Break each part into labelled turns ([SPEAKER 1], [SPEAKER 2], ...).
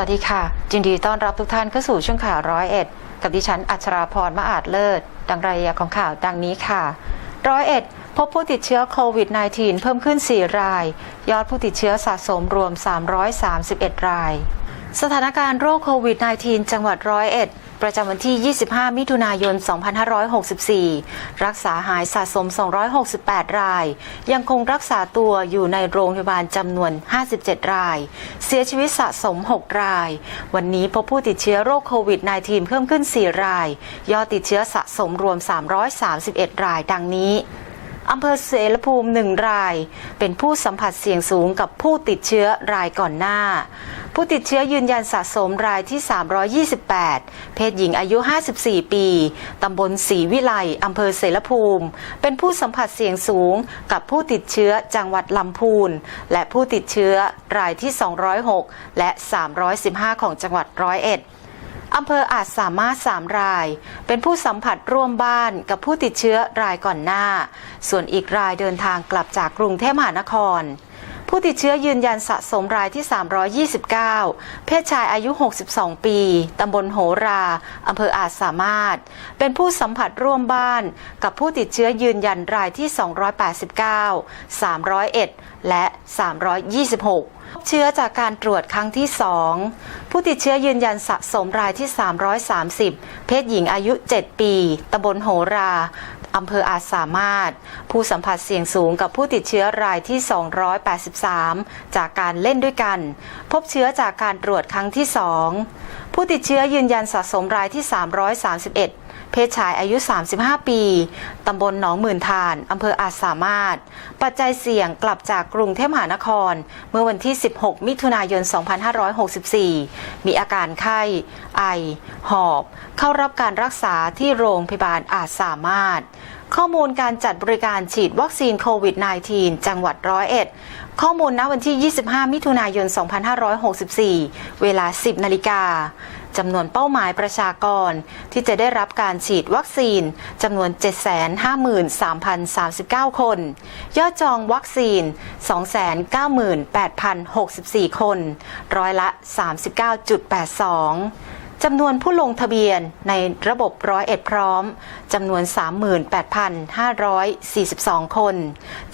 [SPEAKER 1] วัสดีค่ะ ยินดีต้อนรับทุกท่านเข้าสู่ช่วงข่าวร้อยเอ็ดกับดิฉันอัชราพรมาอาจเลิศ ดังรายละเอียดของข่าวดังนี้ค่ะร้อยเอ็ดพบผู้ติดเชื้อโควิด -19 เพิ่มขึ้น 4 ราย ยอดผู้ติดเชื้อสะสมรวม 331 ราย สถานการณ์โรคโควิด -19 จังหวัดร้อยเอ็ด ประจำวันที่ 25 มิถุนายน 2564 รักษาหายสะสม 268 ราย ยังคงรักษาตัวอยู่ในโรงพยาบาลจำนวน 57 ราย เสียชีวิตสะสม 6 ราย วันนี้พบผู้ติดเชื้อโรคโควิด -19 เพิ่มขึ้น 4 ราย ยอดติดเชื้อสะสมรวม 331 ราย ดังนี้ อำเภอเสรภูมิ1ราย เป็นผู้สัมผัสเสี่ยงสูงกับผู้ติดเชื้อรายก่อนหน้า ผู้ติดเชื้อยืนยันสะสมรายที่ 328 เพศหญิงอายุ 54 ปี ตำบลศรีวิไลอำเภอเสรภูมิ เป็นผู้สัมผัสเสี่ยงสูงกับผู้ติดเชื้อจังหวัดลำพูน และผู้ติดเชื้อรายที่ 206 และ 315 ของจังหวัดร้อยเอ็ด อำเภออาจสามารถ 3 ราย เป็นผู้สัมผัสร่วมบ้านกับผู้ติดเชื้อรายก่อนหน้า ส่วนอีกรายเดินทางกลับจากกรุงเทพมหานคร ผู้ติดเชื้อยืนยันสะสมรายที่ 329 เพศชายอายุ 62 ปี ตำบลโหราอำเภออาจสามารถ เป็นผู้สัมผัสร่วมบ้าน กับผู้ติดเชื้อยืนยันรายที่ 289 301 และ 326พบ เชื้อจากการตรวจครั้งที่ 2 ผู้ติดเชื้อยืนยันสะสมรายที่ 330 เพศหญิงอายุ 7 ปีตำบลโหราอำเภออาจสามารถ ผู้สัมผัสเสี่ยงสูงกับผู้ติดเชื้อรายที่ 283 จากการเล่นด้วยกัน พบเชื้อจากการตรวจครั้งที่ 2 ผู้ติดเชื้อยืนยันสะสมรายที่ 331 เพศชายอายุ 35 ปี ตำบลหนองหมื่นทาน อำเภออาจสามารถ ปัจจัยเสี่ยงกลับจากกรุงเทพมหานคร เมื่อวันที่ 16 มิถุนายน 2564 มีอาการไข้ ไอ หอบ เข้ารับการรักษาที่โรงพยาบาลอาจสามารถ ข้อมูลการจัดบริการฉีดวัคซีนโควิด -19 จังหวัดร้อยเอ็ดข้อมูลณวันที่ 25 มิถุนายน 2564 เวลา 10 นาฬิกาจำนวนเป้าหมายประชากรที่จะได้รับการฉีดวัคซีนจำนวน 753,039 คน ยอดจองวัคซีน 298,064 คน ร้อยละ 39.82 จำนวนผู้ลงทะเบียนในระบบร้อยเอ็ดพร้อมจำนวน 38,542 คน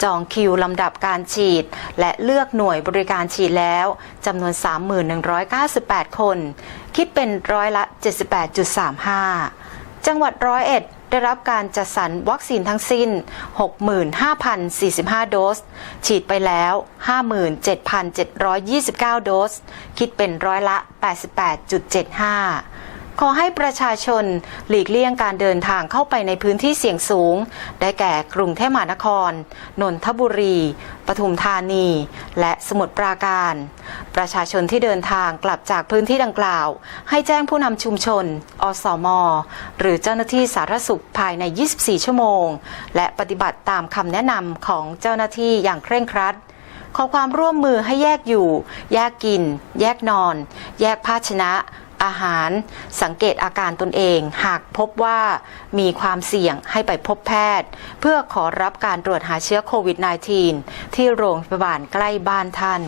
[SPEAKER 1] จองคิวลำดับการฉีด และเลือกหน่วยบริการฉีดแล้วจำนวน 3198 คน คิดเป็นร้อยละ 78.35 จังหวัดร้อยเอ็ด ได้รับการจัดสรรวัคซีนทั้งสิ้น 65,045 โดส ฉีดไปแล้ว 57,729 โดส คิดเป็นร้อยละ 88.75 ขอให้ประชาชนหลีกเลี่ยงการเดินทางเข้าไปในพื้นที่เสี่ยงสูง ได้แก่กรุงเทพมหานคร นนทบุรี ปทุมธานี และสมุทรปราการ ประชาชนที่เดินทางกลับจากพื้นที่ดังกล่าว ให้แจ้งผู้นำชุมชน อสม หรือเจ้าหน้าที่สาธารณสุขภายใน 24 ชั่วโมง และปฏิบัติตามคำแนะนำของเจ้าหน้าที่อย่างเคร่งครัดขอความร่วมมือให้แยกอยู่ แยกกิน แยกนอน แยกภาชนะ อาหาร สังเกตอาการตนเอง หากพบว่ามีความเสี่ยงให้ไปพบแพทย์ เพื่อขอรับการตรวจหาเชื้อโควิด -19 ที่โรงพยาบาลใกล้บ้านท่าน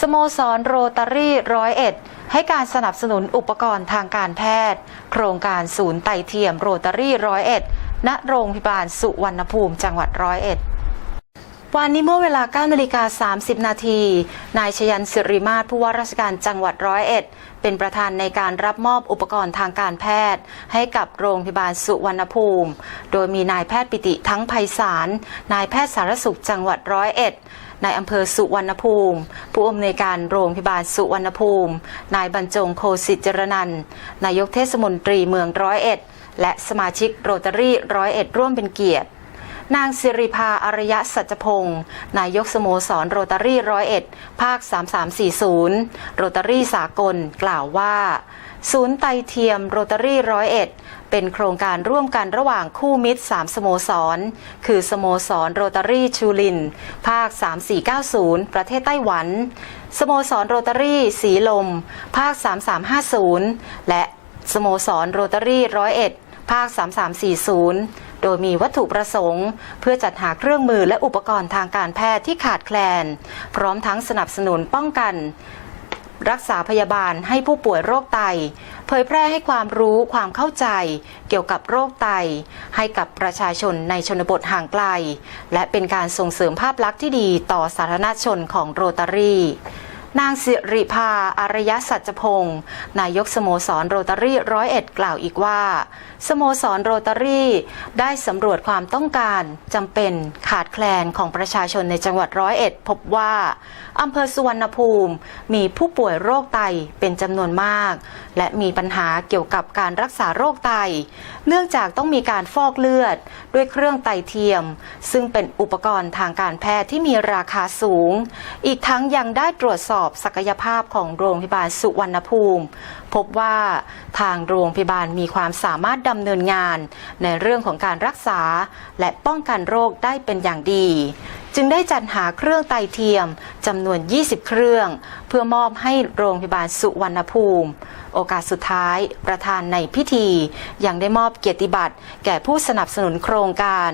[SPEAKER 1] สโมสรโรตารี่ร้อยเอ็ดให้การสนับสนุนอุปกรณ์ทางการแพทย์ โครงการศูนย์ไตเทียมโรตารี่ร้อยเอ็ดณโรงพยาบาลสุวรรณภูมิจังหวัดร้อยเอ็ดวันนี้เมื่อเวลา9นาฬิกา30 นาที นายชยันสิริมาศผู้ว่าราชการจังหวัดร้อยเอ็ด เป็นประธานในการรับมอบอุปกรณ์ทางการแพทย์ ให้กับโรงพยาบาลสุวรรณภูมิ โดยมีนายแพทย์ปิติทั้งไพศาล นายแพทย์สารสุขจังหวัดร้อยเอ็ดนายอำเภอสุวรรณภูมิ ผู้อำนวยการโรงพยาบาลสุวรรณภูมิ นายบรรจงโคสิจรนันนายกเทศมนตรีเมืองร้อยเอ็ด และสมาชิกโรตารี่ร้อยเอ็ดร่วมเป็นเกียรติ นางสิริภาอารยะสัจพงศ์นายกสโมสรโรตารี่ร้อยเอ็ดภาค 3340 โรตารี่สากลกล่าวว่า ศูนย์ไตเทียมโรตารี่ร้อยเอ็ดเป็นโครงการร่วมกันระหว่างคู่มิตร 3 สโมสร คือสโมสรโรตารี่ชูลิน ภาค 3490 ประเทศไต้หวัน สโมสรโรตารี่สีลม ภาค 3350 และสโมสรโรตารี่ร้อยเอ็ดภาค 3340 โดยมีวัตถุประสงค์ เพื่อจัดหาเครื่องมือและอุปกรณ์ทางการแพทย์ที่ขาดแคลน พร้อมทั้งสนับสนุนป้องกัน รักษาพยาบาลให้ผู้ป่วยโรคไต เผยแพร่ให้ความรู้ความเข้าใจ เกี่ยวกับโรคไต ให้กับประชาชนในชนบทห่างไกล และเป็นการส่งเสริมภาพลักษณ์ที่ดีต่อสาธารณชนของโรตารีนางสิริภาอารยสัจพงศ์นายกสโมสรโรตารี่ร้อยเอ็ดกล่าวอีกว่า สโมสรโรตารี่ ได้สำรวจความต้องการจำเป็นขาดแคลนของประชาชนในจังหวัดร้อยเอ็ด พบว่าอำเภอสุวรรณภูมิ มีผู้ป่วยโรคไตเป็นจำนวนมาก และมีปัญหาเกี่ยวกับการรักษาโรคไต เนื่องจากต้องมีการฟอกเลือด ด้วยเครื่องไตเทียม ซึ่งเป็นอุปกรณ์ทางการแพทย์ที่มีราคาสูง อีกทั้งยังได้ตรวจสอบศักยภาพของโรงพยาบาลสุวรรณภูมิ พบว่าทางโรงพยาบาลมีความสามารถดำเนินงาน ในเรื่องของการรักษา และป้องกันโรคได้เป็นอย่างดี จึงได้จัดหาเครื่องไตเทียมจำนวน 20 เครื่อง เพื่อมอบให้โรงพยาบาลสุวรรณภูมิ โอกาสสุดท้ายประธานในพิธี ยังได้มอบเกียรติบัตรแก่ผู้สนับสนุนโครงการ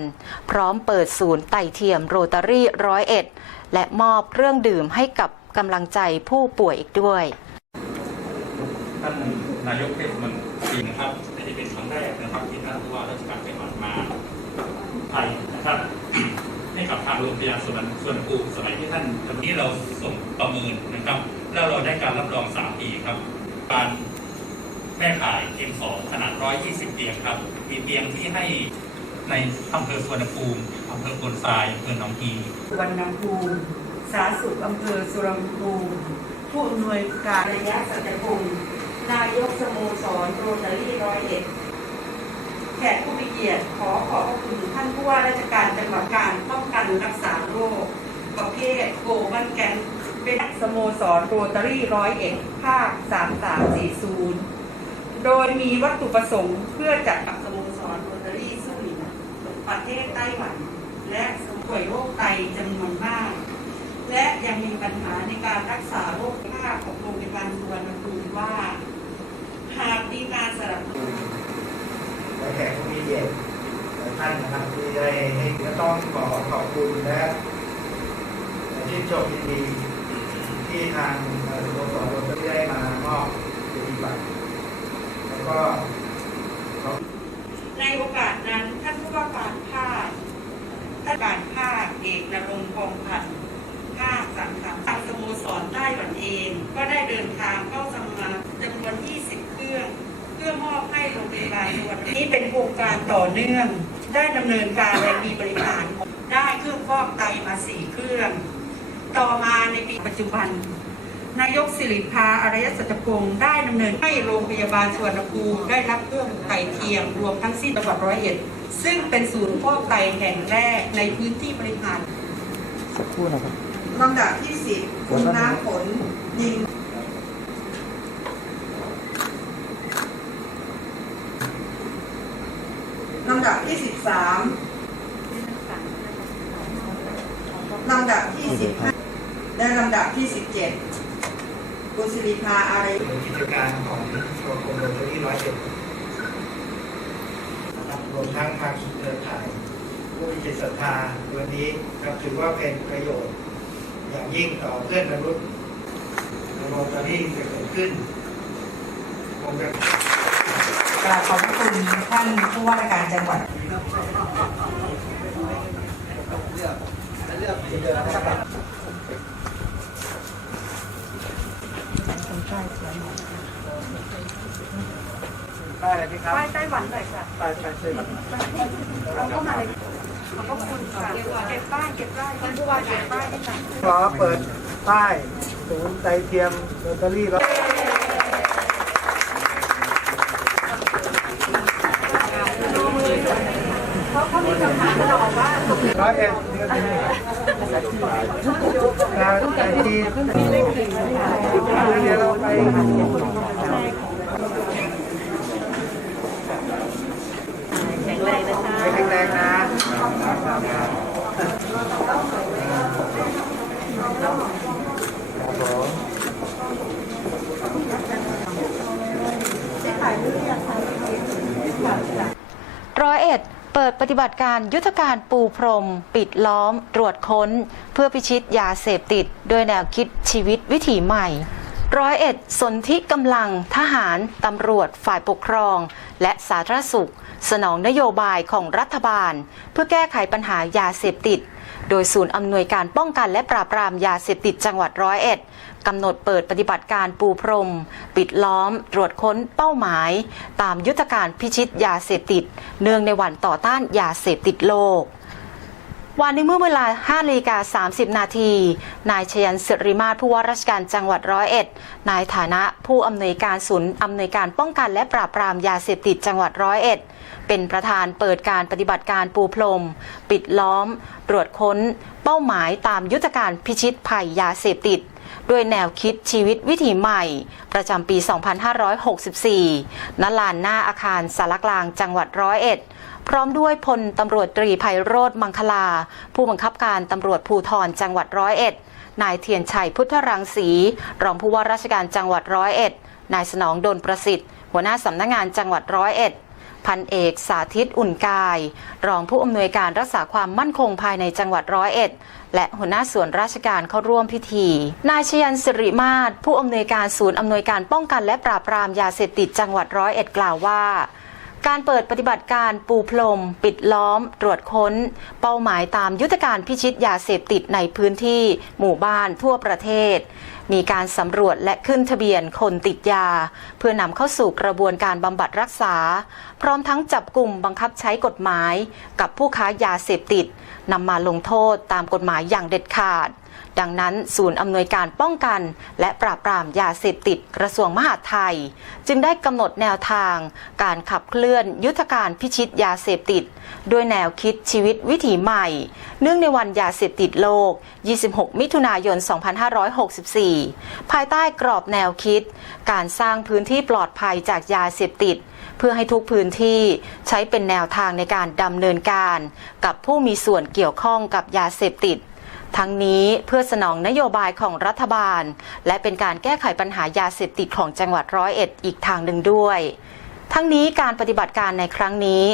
[SPEAKER 1] พร้อมเปิดศูนย์ไตเทียมโรตารี่ร้อยเอ็ดและมอบเครื่องดื่มให้กับกำลังใจผู้ป่วยอีกด้วย
[SPEAKER 2] ท่านนายกเทศมนตรีนะครับ ไทยนะครับ ให้กับทางโรงพยาบาลส่วนสวนภูมิสมัยที่ท่านวันนี้เราส่งประเมินนะครับ แล้วเราได้การรับรอง 3 ปีครับ การแม่ข่ายเตียงสองขนาด 120 เตียงครับ มีเตียงที่ให้ในอำเภอสวนภูมิอำเภอพนทรายอำเภอหนองฮี
[SPEAKER 3] สุวรรณภูมิสาธารณสุขอำเภอสุวรรณภูมิผู้อำนวยการระยะสัจพงศ์นายกสโมสรโรตารี่ร้อยเอ็ด แขกผู้มีเกียรติขอขอบพระคุณท่านผู้ว่าราชการจังหวัดการป้องกันรักษาโรคประเภทโกบันแกนเป็นสโมสรโรตารี่ร้อยเอ็ดภาค 3340 โดยมีวัตถุประสงค์เพื่อจัดกับสโมสรโรตารี่สู้หลินประเทศไต้หวัน และป่วยโรคไตจำนวนมาก และยังมีปัญหาในการรักษาโรคภาคของโรงพยาบาลสุวรรณภูมิว่า หากมีการสนับสนุน
[SPEAKER 4] และแขกผู้มีเกียรติท่านนะครับที่ได้ให้ก็ต้องขอขอบคุณและชื่นชมยินดีที่ทางสโมสรรตารี่ได้มามอบเกียรติบัตรแล้วก็
[SPEAKER 3] ในโอกาสนั้นท่านผู้ว่าการภาคท่านการภาคเอกนรงค์พงษ์พันธ์ภาคสังขารทางสโมสรใต้หวันเอง ก็ได้เดินทางเข้าสมัครจำนวน20 พื่อมอบให้โรงพยาบาลส่วนนี้เป็นโครงการต่อเนื่อง ได้ดำเนินการและมีบริการได้เครื่องฟอกไตมา4เครื่อง ต่อมาในปีปัจจุบัน นายกสิริภาอารยสัจพงศ์ได้ดำเนินให้โรงพยาบาลสวนภูมิได้รับเครื่องไตเทียมรวมทั้งสิ้นจังหวัดร้อยเอ็ดซึ่งเป็นศูนย์ฟอกไตแห่งแรกในพื้นที่บริหาร
[SPEAKER 4] สักครู่นะครับ
[SPEAKER 3] ลำดับที่สิบคุณน้ำผลยิงลำดับที่ สิบสามลำดับที่สิบห้าและลำดับที่สิบเจ็ดคุณสิริภาอารย
[SPEAKER 4] เป็นกิจการของสมาคมโรตารี่ร้อยเอ็ดนะครับรวมทั้งทางเครือข่ายผู้มีจิตศรัทธาวันนี้ครับถือว่าเป็นประโยชน์ อย่างยิ่งต่อเพื่อนมนุษย์โรตารี่จะเกิดขึ้นคงจะ
[SPEAKER 3] กราบขอบพระคุณท่านผู้ว่าราชการจังหวัด
[SPEAKER 4] ป้ายอะไรพี่ครับ
[SPEAKER 3] ป้ายไต้หวันหน่อยค่ะ
[SPEAKER 4] ป้ายป้ายไต้หวัน
[SPEAKER 3] เราก็มาเลยขอบพระคุณค่ะเก็บป้ายเก็บป้ายท่านผู้ว่าเก็บป้ายให้ค่ะ
[SPEAKER 4] ขอเปิดป้ายศูนย์ไตเทียมโรตารี่ร้อย ร้อยเอ็ดงานไอทีเดี๋ยวเราไปแข็งแรงนะแข็งแรงนะ
[SPEAKER 1] ร้อยเอ็ด เปิดปฏิบัติการยุทธการปูพรม ปิดล้อม ตรวจค้น เพื่อพิชิตยาเสพติด ด้วยแนวคิดชีวิตวิถีใหม่ร้อยเอ็ดสนธิกำลังทหาร ตำรวจฝ่ายปกครอง และสาธารณสุข สนองนโยบายของรัฐบาล เพื่อแก้ไขปัญหายาเสพติด โดยศูนย์อำนวยการป้องกันและปราบปรามยาเสพติดจังหวัดร้อยเอ็ดกำหนดเปิดปฏิบัติการปูพรม ปิดล้อม ตรวจค้นเป้าหมาย ตามยุทธการพิชิตยาเสพติด เนื่องในวันต่อต้านยาเสพติดโลก วันในเมื่อเวลา5นาฬิกา30 นาที นายชยันสิริมาศผู้ว่าราชการจังหวัดร้อยเอ็ด นายฐานะผู้อำนวยการศูนย์อำนวยการป้องกันและปราบปรามยาเสพติดจังหวัดร้อยเอ็ด เป็นประธานเปิดการปฏิบัติการปูพรม ปิดล้อม ตรวจค้น เป้าหมายตามยุทธการพิชิตภัยยาเสพติดด้วยแนวคิดชีวิตวิถีใหม่ ประจำปี 2564 ณ ลานหน้าอาคารสารกลางจังหวัดร้อยเอ็ด พร้อมด้วยพลตำรวจตรีไพโรธมังคลา ผู้บังคับการตำรวจภูธรจังหวัดร้อยเอ็ดนายเทียนชัยพุทธรังสี รองผู้ว่าราชการจังหวัดร้อยเอ็ดนายสนองดลประสิทธิ์ หัวหน้าสำนักงานจังหวัดร้อยเอ็ดพันเอกสาธิตอุ่นกาย รองผู้อำนวยการรักษาความมั่นคงภายในจังหวัดร้อยเอ็ด และหัวหน้าส่วนราชการเข้าร่วมพิธี นายชยันสิริมาศผู้อำนวยการศูนย์อำนวยการป้องกันและปราบปรามยาเสพติดจังหวัดร้อยเอ็ดกล่าวว่า การเปิดปฏิบัติการปูพรม ปิดล้อม ตรวจค้น เป้าหมายตามยุทธการพิชิตยาเสพติดในพื้นที่ หมู่บ้านทั่วประเทศ มีการสำรวจและขึ้นทะเบียนคนติดยา เพื่อนำเข้าสู่กระบวนการบำบัดรักษา พร้อมทั้งจับกลุ่มบังคับใช้กฎหมาย กับผู้ค้ายาเสพติดนำมาลงโทษตามกฎหมายอย่างเด็ดขาด ดังนั้นศูนย์อำนวยการป้องกัน และปราบปรามยาเสพติดกระทรวงมหาดไทย จึงได้กำหนดแนวทาง การขับเคลื่อนยุทธการพิชิตยาเสพติด ด้วยแนวคิดชีวิตวิถีใหม่ เนื่องในวันยาเสพติดโลก 26 มิถุนายน 2564 ภายใต้กรอบแนวคิด การสร้างพื้นที่ปลอดภัยจากยาเสพติด เพื่อให้ทุกพื้นที่ใช้เป็นแนวทางในการดำเนินการ กับผู้มีส่วนเกี่ยวข้องกับยาเสพติด ทั้งนี้เพื่อสนองนโยบายของรัฐบาล และเป็นการแก้ไขปัญหายาเสพติดของจังหวัดร้อยเอ็ดอีกทางหนึ่งด้วยทั้งนี้การปฏิบัติการในครั้งนี้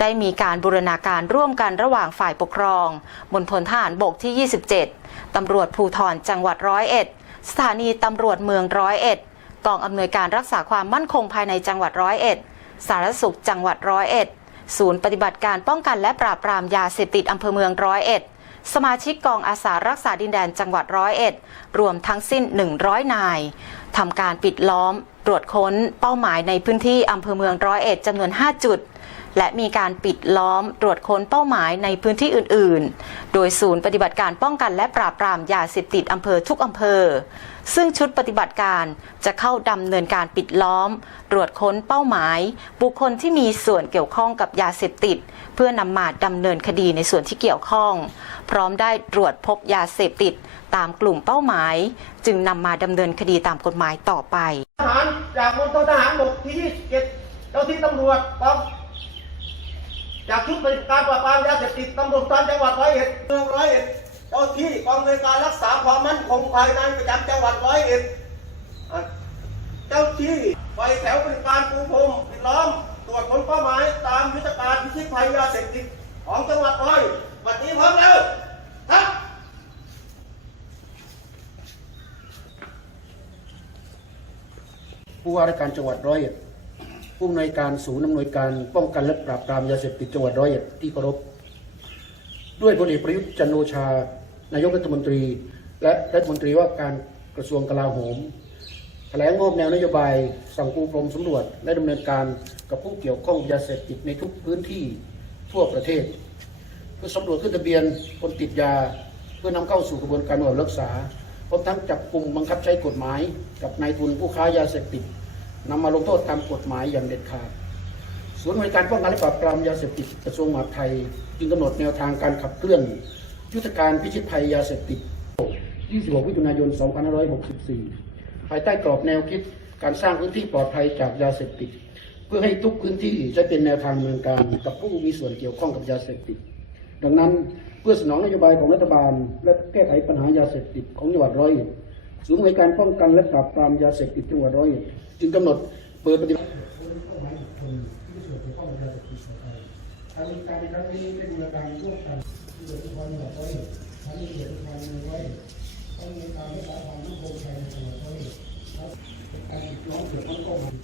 [SPEAKER 1] ได้มีการบูรณาการร่วมกันระหว่างฝ่ายปกครองมณฑลทหารบกที่ 27 ตำรวจภูธรจังหวัดร้อยเอ็ดสถานีตำรวจเมืองร้อยเอ็ดกองอำนวยการรักษาความมั่นคงภายในจังหวัดร้อยเอ็ดสารสุขจังหวัดร้อยเอ็ดศูนย์ปฏิบัติการป้องกันและปราบปรามยาเสพติดอำเภอเมืองร้อยเอ็ด สมาชิกกองอาสารักษาดินแดนจังหวัดร้อยเอ็ดรวมทั้งสิ้น 100 นายทำการปิดล้อม ตรวจค้นเป้าหมายในพื้นที่อำเภอเมืองร้อยเอ็ดจำนวน 5 จุด และมีการปิดล้อมตรวจค้นเป้าหมายในพื้นที่อื่น ๆ โดยศูนย์ปฏิบัติการป้องกันและปราบปรามยาเสพติดอำเภอทุกอำเภอ ซึ่งชุดปฏิบัติการจะเข้าดำเนินการปิดล้อม ตรวจค้นเป้าหมาย บุคคลที่มีส่วนเกี่ยวข้องกับยาเสพติด พื่อนำมาดำเนินคดีในส่วนที่เกี่ยวข้อง พร้อมได้ตรวจพบยาเสพติดตามกลุ่มเป้าหมาย จึงนำมาดำเนินคดีตามกฎหมายต่อไป
[SPEAKER 5] ทหารจากมณฑลทหารบกที่ 27เจ้าที่ตำรวจกองจากชุดปฏิบัติการปราบปรามยาเสพติดตำรวจจังหวัดร้อยเอ็ดเมืองร้อยเอ็ดเจ้าที่กองอำนวยการรักษาความมั่นคงภายในประจำจังหวัดร้อยเอ็ดเจ้าที่ไปแถวปฏิบัติการปูพรมปิดล้อม ตรวจค้นเป้าหมายตามยุทธการพิชิตภัยยาเสพติดของจังหวัดร้อยวันนี้พร้อมแล้วครับ
[SPEAKER 6] ผู้ว่าราชการจังหวัดร้อยเอ็ดผู้อำนวยการศูนย์อำนวยการป้องกันและปราบปรามยาเสพติดจังหวัดร้อยเอ็ดที่เคารพด้วยพลเอกประยุทธ์จันโอชา นายกรัฐมนตรี และรัฐมนตรีว่าการกระทรวงกลาโหม แถลงมอบแนวนโยบาย สั่งปูพรมสำรวจ และดำเนินการกับผู้เกี่ยวข้องยาเสพติดในทุกพื้นที่ทั่วประเทศ เพื่อสำรวจขึ้นทะเบียนคนติดยา เพื่อนำเข้าสู่กระบวนการบำบัดรักษาพร้อมทั้งจับกลุ่มบังคับใช้กฎหมาย กับนายทุนผู้ค้ายาเสพติดนำมาลงโทษตามกฎหมายอย่างเด็ดขาดศูนย์บริการป้องกันและปราบปรามยาเสพติดกระทรวงมหาดไทย จึงกำหนดแนวทางการขับเคลื่อน ยุทธการพิชิตภัยยาเสพติด 26มิถุนายน 2564 ภายใต้กรอบแนวคิดการสร้างพื้นที่ปลอดภัยจากยาเสพติด เพื่อให้ทุกพื้นที่ใช้เป็นแนวทางดำเนินการกับผู้มีส่วนเกี่ยวข้องกับยาเสพติด ดังนั้นเพื่อสนองนโยบายของรัฐบาล และแก้ไขปัญหายาเสพติดของจังหวัดร้อยเอ็ดศูนย์บริการป้องกันและปราบปรามยาเสพติดจังหวัดร้อยเอ็ดจึงกำหนดเปิดปฏิบัติการในครั้งนี้เป็นการร่วมกันที่เกิดขึ้นในจังหวัดร้อยเอ็ดทั้งเขตทางในร้อยเอ็ดต้ การรักษาความมั่นคงภายในจังหวัดร้อยเอ็ดการร้งกี่ยวกับเป้าหมาย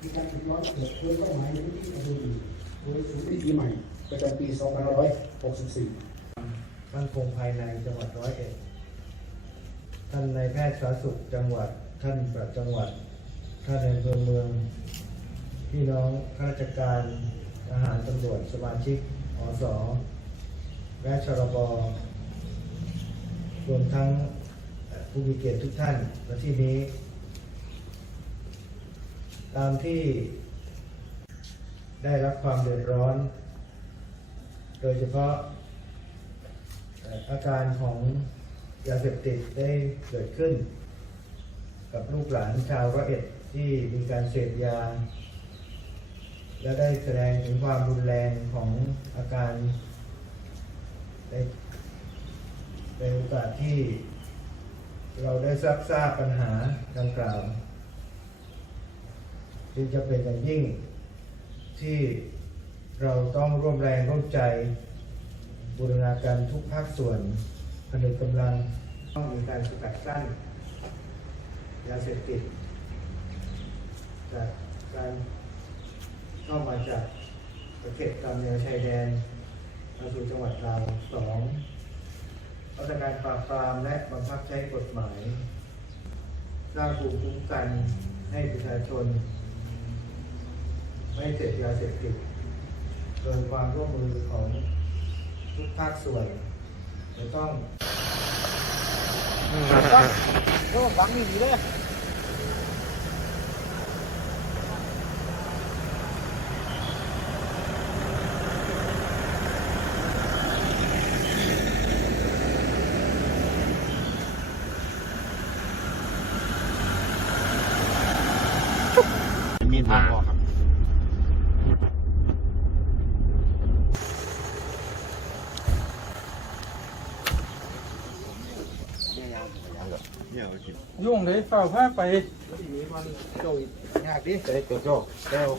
[SPEAKER 6] มีการร้องเกี่ยวกับเป้าหมายในพื้นที่อำเภออื่นโดยศูนย์วิธีใหม่ประจำปี 2564
[SPEAKER 4] มั่นคงภายในจังหวัดร้อยเอ็ดท่านนายแพทย์สาธารณสุขจังหวัด ท่านปลัดจังหวัด ท่านในอำเภอเมือง พี่น้องข้าราชการทหารตำรวจสมาชิกอสและชรบรวมทั้ง ผู้มีเกียรติทุกท่านและที่นี้ ตามที่ได้รับความเดือดร้อน โดยเฉพาะอาการของยาเสพติดได้เกิดขึ้น กับลูกหลานชาวร้อยเอ็ดที่มีการเสพยา และได้แสดงถึงความรุนแรงของอาการในในโอกาสที่ เราได้ทราบทราบปัญหาดังกล่าวจึงจะเป็นอย่างยิ่งที่เราต้องร่วมแรงร่วมใจ บูรณาการทุกภาคส่วนผนึกกำลังต้องมีการสกัดกั้นยาเสพติดจากการเข้ามาจากประเทศตามแนวชายแดนมาสู่จังหวัดเราสอง มาตรการปราบปรามและบังคับใช้กฎหมาย สร้างภูมิคุ้มกันให้ประชาชน ไม่เสพยาเสพติดโดยความร่วมมือของทุกภาคส่วนจะต้อง
[SPEAKER 7] มีทางออกครับ
[SPEAKER 8] ยุ่งเลยเฝ้าผ้าไป
[SPEAKER 9] ยากดิ
[SPEAKER 8] ได้ตัวโจ้เร็ว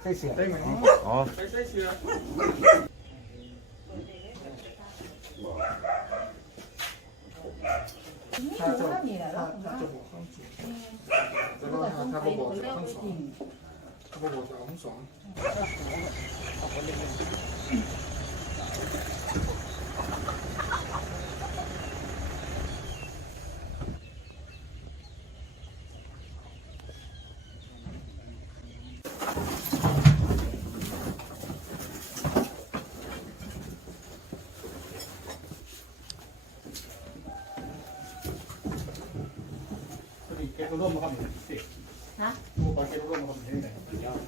[SPEAKER 9] ใช่เสีย
[SPEAKER 8] ได้ไหม
[SPEAKER 7] อ๋อ
[SPEAKER 8] ไปใส่เชือก
[SPEAKER 6] เก็บ ร่วมมาครับสิ
[SPEAKER 1] นะ
[SPEAKER 6] ผู้ปเก็บร่วมมาครับที่ไหนใน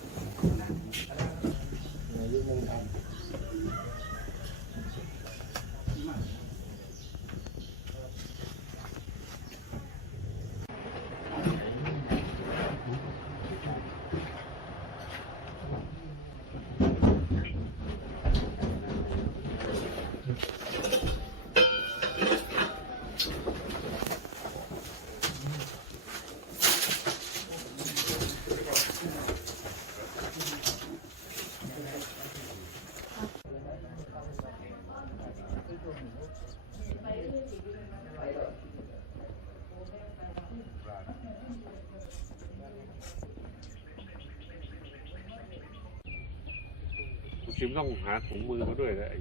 [SPEAKER 10] ชิมต้องหาถุงมือมาด้วยนะไอ้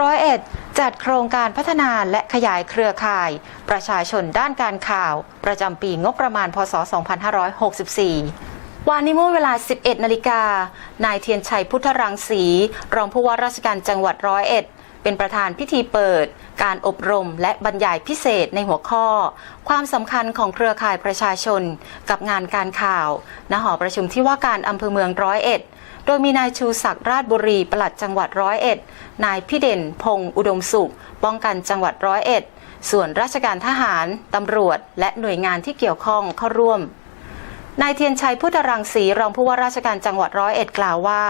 [SPEAKER 1] ร้อยเอ็ดจัดโครงการพัฒนาและขยายเครือข่าย ประชาชนด้านการข่าว ประจำปีงบประมาณ พศ 2564 วันนี้เมื่อเวลา 11 นาฬิกา นายเทียนชัยพุทธรังสี รองผู้ว่าราชการจังหวัดร้อยเอ็ด เป็นประธานพิธีเปิด การอบรมและบรรยายพิเศษในหัวข้อ ความสำคัญของเครือข่ายประชาชน กับงานการข่าว ณ หอประชุมที่ว่าการอำเภอเมืองร้อยเอ็ด โดยมีนายชูศักดิ์ราชบุรีปลัดจังหวัดร้อยเอ็ด นายพิเด่นพงษ์อุดมสุข ป้องกันจังหวัดร้อยเอ็ด ส่วนราชการทหาร ตำรวจ และหน่วยงานที่เกี่ยวข้องเข้าร่วม นายเทียนชัยพุทธรังสีรองผู้ว่าราชการจังหวัดร้อยเอ็ดกล่าวว่า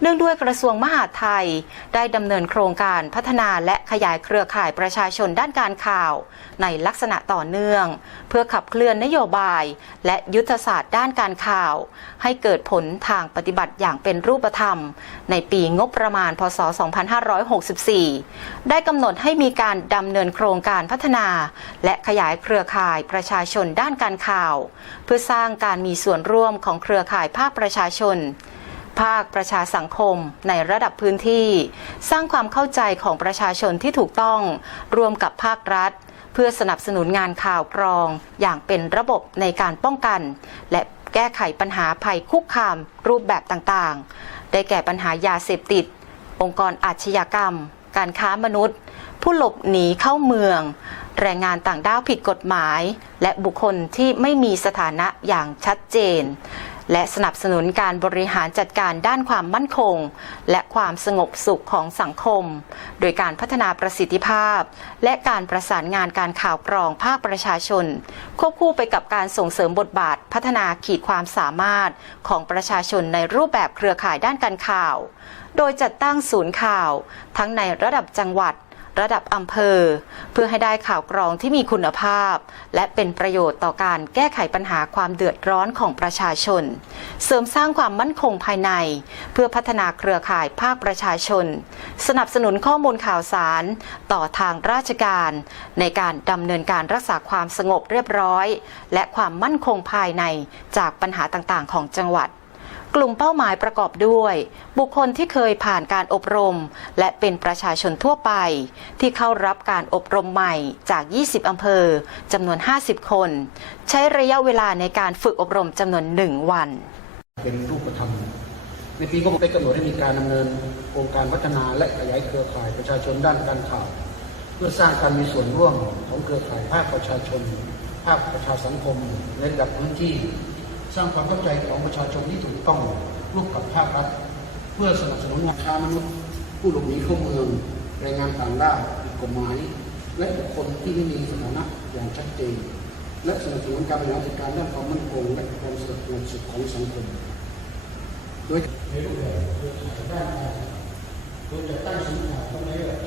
[SPEAKER 1] เนื่องด้วยกระทรวงมหาดไทย ได้ดำเนินโครงการพัฒนาและขยายเครือข่ายประชาชนด้านการข่าว ในลักษณะต่อเนื่อง เพื่อขับเคลื่อนนโยบาย และยุทธศาสตร์ด้านการข่าว ให้เกิดผลทางปฏิบัติอย่างเป็นรูปธรรม ในปีงบประมาณ พศ 2564 ได้กำหนดให้มีการดำเนินโครงการพัฒนา และขยายเครือข่ายประชาชนด้านการข่าว เพื่อสร้างการมีส่วนร่วมของเครือข่ายภาคประชาชน ภาคประชาสังคมในระดับพื้นที่ สร้างความเข้าใจของประชาชนที่ถูกต้องรวมกับภาครัฐ เพื่อสนับสนุนงานข่าวกรอง อย่างเป็นระบบในการป้องกัน และแก้ไขปัญหาภัยคุกคามรูปแบบต่างๆ ได้แก่ปัญหายาเสพติด องค์กรอาชญากรรม การค้ามนุษย์ ผู้หลบหนีเข้าเมือง แรงงานต่างด้าวผิดกฎหมาย และบุคคลที่ไม่มีสถานะอย่างชัดเจน และสนับสนุนการบริหารจัดการด้านความมั่นคง และความสงบสุขของสังคม โดยการพัฒนาประสิทธิภาพ และการประสานงานการข่าวกรองภาคประชาชน ควบคู่ไปกับการส่งเสริมบทบาทพัฒนาขีดความสามารถของประชาชนในรูปแบบเครือข่ายด้านการข่าว โดยจัดตั้งศูนย์ข่าว ทั้งในระดับจังหวัด ระดับอำเภอ เพื่อให้ได้ข่าวกรองที่มีคุณภาพ และเป็นประโยชน์ต่อการแก้ไขปัญหาความเดือดร้อนของประชาชน เสริมสร้างความมั่นคงภายใน เพื่อพัฒนาเครือข่ายภาคประชาชน สนับสนุนข้อมูลข่าวสาร ต่อทางราชการ ในการดำเนินการรักษาความสงบเรียบร้อย และความมั่นคงภายในจากปัญหาต่างๆ ของจังหวัด กลุ่มเป้าหมายประกอบด้วย บุคคลที่เคยผ่านการอบรม และเป็นประชาชนทั่วไป ที่เข้ารับการอบรมใหม่จาก 20 อำเภอจำนวน 50 คน ใช้ระยะเวลาในการฝึกอบรมจำนวน 1 วัน
[SPEAKER 6] เป็นรูปธรรมในปีก็ได้กำหนดให้มีการดำเนินโครงการพัฒนาและขยายเครือข่ายประชาชนด้านการข่าว เพื่อสร้างการมีส่วนร่วมของเครือข่ายภาคประชาชน ภาคประชาสังคมในระดับพื้นที่ สร้างความเข้าใจของประชาชนที่ถูกต้องร่วมกับภาครัฐ เพื่อสนับสนุนงานค้ามนุษย์ ผู้หลบหนีเข้าเมืองแรงงานต่างด้าวผิดกฎหมาย และบุคคลที่ไม่มีสถานะอย่างชัดเจน และสนับสนุนการบริหารจัดการด้านความมั่นคงและความสงบสุขของสังคมโดยในรูปแบบเครือข่ายด้านการโดยจะตั้งศูนย์ข่าวต้องได้รับ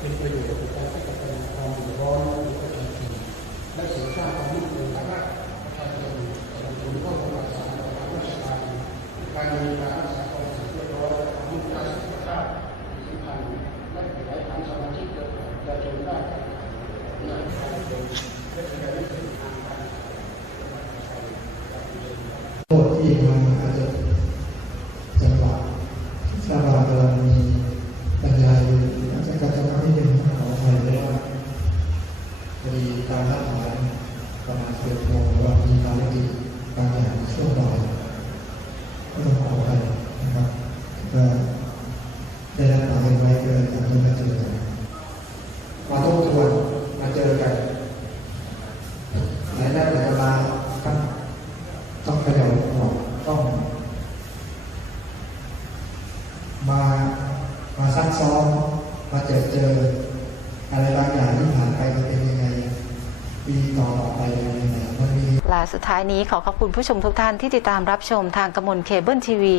[SPEAKER 6] เป็นประโยชน์ต่อการแก้ไขปัญหาความเดือดร้อนของประชาชนและเสริมสร้างความมั่นคงทางด้าน การดำเนินการรักษาความสงบเรียบร้อยความมั่นคงสุขภาพที่สำคัญและขยายฐานสมาชิกเครือข่ายประชาชนได้ในประชาชนและขยายเส้นทางการ
[SPEAKER 11] โทษที่มาจจะจังหวะถ้าเรากำลังมีปัญญาอยู่อาจจะกระทำนิดนึงขออภัยด้วยว่าพอดีการรับหมายประมาณเกือบโมงว่ามีภารกิจบางอย่างช่วงบ่ายก็ต้องขออภัยนะครับก็ได้รับหมายไว้ก็เลยทำให้มาเจอกันมาทบทวนมาเจอกันหลายด้านหลายเวลาครับ ต้องขยับออกต้อง มา มาซักซ้อม มาเจอ อะไรบางอย่างที่ผ่านไปมันเป็นยังไงปีต่อไปเป็นยังไงมันมี
[SPEAKER 1] ลาสุดท้ายนี้ขอขอบคุณผู้ชมทุกท่านที่ติดตามรับชมทางกระมวลเคเบิลทีวี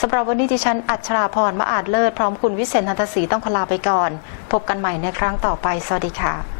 [SPEAKER 1] สำหรับวันนี้ดิฉันอัชราพรมาอาจเลิศพร้อมคุณวิเศษนันทศรีต้องขอลาไปก่อน พบกันใหม่ในครั้งต่อไป สวัสดีค่ะ